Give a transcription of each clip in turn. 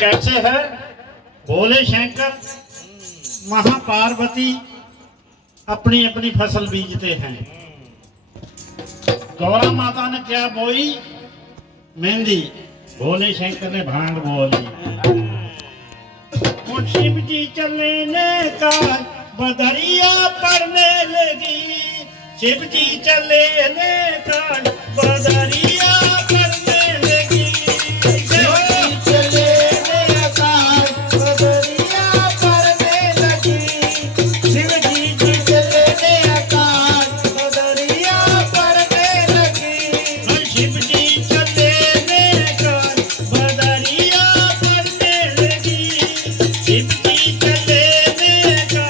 कैसे है भोले शंकर महापार्वती अपनी अपनी फसल बीजते हैं। गौरा माता ने क्या बोई? मेहंदी। भोले शंकर ने भांग बोली। शिव जी चले ने का बदरिया पड़ने लगी। शिव जी चले ने का बदरिया पड़ने लगी। शिव जी चले ने का बदरिया पड़ने लगी। शिव जी चले ने का बदरिया पड़ने लगी। शिव जी चले ने का बदरिया पड़ने लगी। शिव जी चले ने का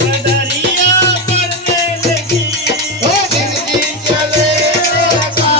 बदरिया पड़ने लगी। ओ शिव जी चले ने का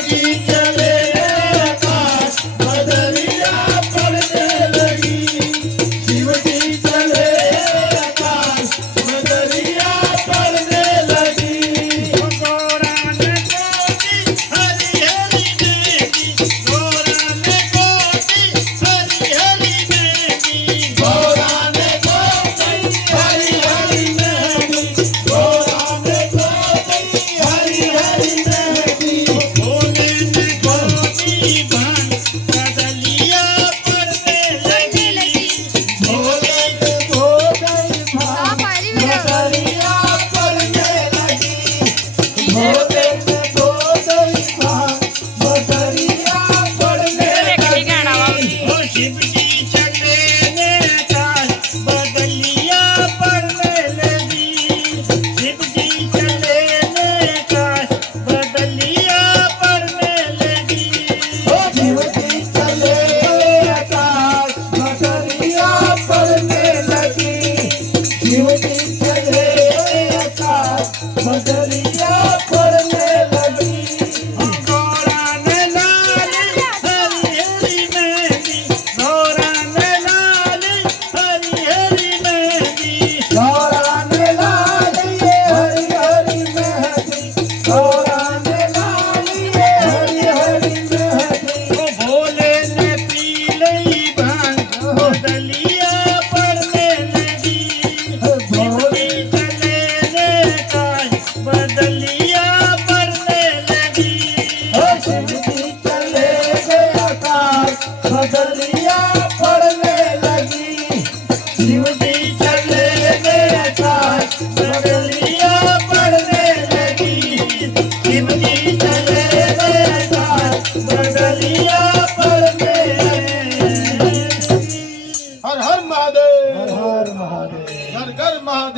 जी